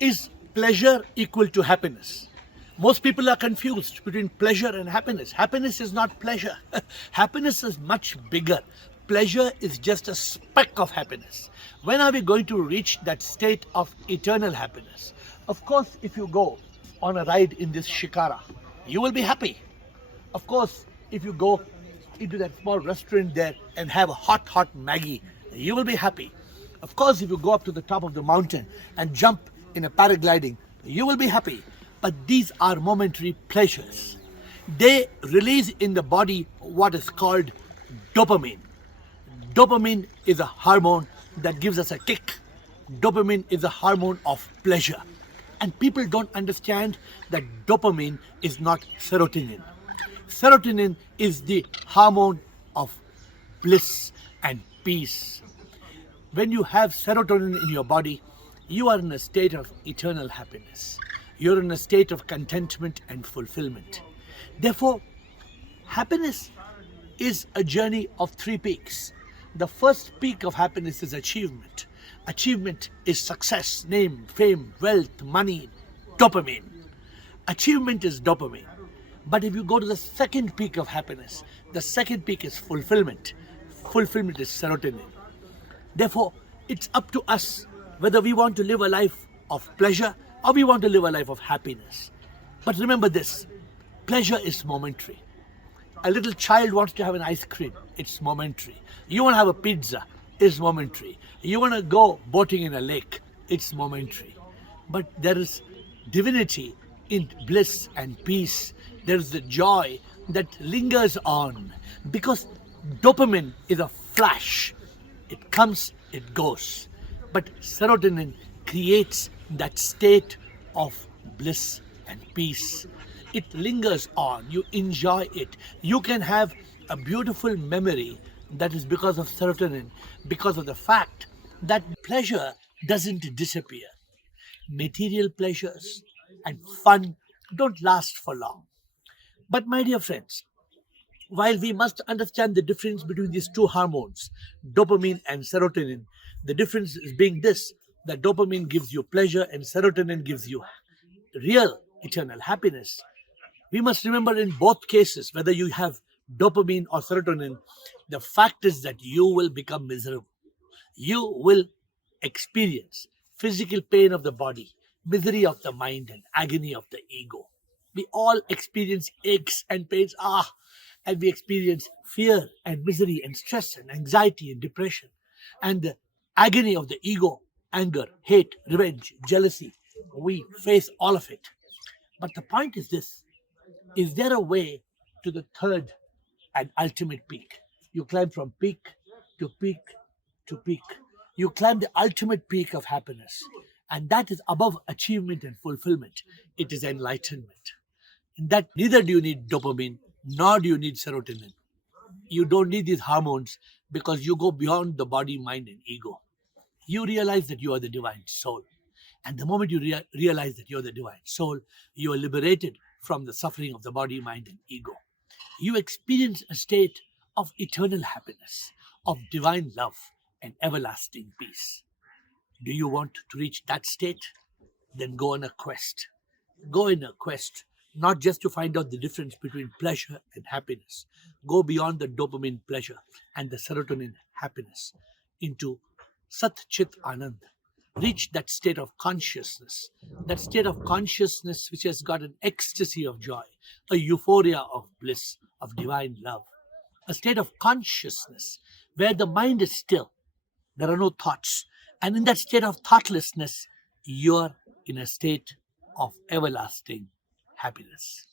Is pleasure equal to happiness? Most people are confused between pleasure and happiness. Happiness is not pleasure. Happiness is much bigger. Pleasure is just a speck of happiness. When are we going to reach that state of eternal happiness? Of course, if you go on a ride in this shikara, you will be happy. Of course, if you go into that small restaurant there and have a hot Maggie, you will be happy. Of course, if you go up to the top of the mountain and jump in a paragliding, you will be happy. But these are momentary pleasures. They release in the body what is called dopamine. Dopamine is a hormone that gives us a kick. Dopamine is a hormone of pleasure. And people don't understand that dopamine is not serotonin. Serotonin is the hormone of bliss and peace. When you have serotonin in your body, you are in a state of eternal happiness. You're in a state of contentment and fulfillment. Therefore, happiness is a journey of 3 peaks. The first peak of happiness is achievement. Achievement is success, name, fame, wealth, money, dopamine. Achievement is dopamine. But if you go to the second peak of happiness, the second peak is fulfillment. Fulfillment is serotonin. Therefore, it's up to us whether we want to live a life of pleasure or we want to live a life of happiness. But remember this, pleasure is momentary. A little child wants to have an ice cream, it's momentary. You want to have a pizza, it's momentary. You want to go boating in a lake, it's momentary. But there is divinity in bliss and peace. There is the joy that lingers on, because dopamine is a flash. It comes, it goes. But serotonin creates that state of bliss and peace. It lingers on, you enjoy it. You can have a beautiful memory that is because of serotonin, because of the fact that pleasure doesn't disappear. Material pleasures and fun don't last for long. But my dear friends, while we must understand the difference between these 2 hormones, dopamine and serotonin, the difference is being this, that dopamine gives you pleasure and serotonin gives you real eternal happiness. We must remember in both cases, whether you have dopamine or serotonin, the fact is that you will become miserable. You will experience physical pain of the body, misery of the mind, and agony of the ego. We all experience aches and pains, and we experience fear and misery and stress and anxiety and depression and the agony of the ego, anger, hate, revenge, jealousy. We face all of it. But the point is this, is there a way to the third and ultimate peak? You climb from peak to peak to peak. You climb the ultimate peak of happiness, and that is above achievement and fulfillment. It is enlightenment. In that neither do you need dopamine nor do you need serotonin. You don't need these hormones because you go beyond the body, mind, and ego. You realize that you are the divine soul. And the moment you realize that you're the divine soul, you are liberated from the suffering of the body, mind, and ego. You experience a state of eternal happiness, of divine love and everlasting peace. Do you want to reach that state? Then go on a quest. Go in a quest, not just to find out the difference between pleasure and happiness. Go beyond the dopamine pleasure and the serotonin happiness into Sat Chit Anand. Reach that state of consciousness which has got an ecstasy of joy, a euphoria of bliss, of divine love. A state of consciousness where the mind is still, there are no thoughts. And in that state of thoughtlessness, you're in a state of everlasting happiness.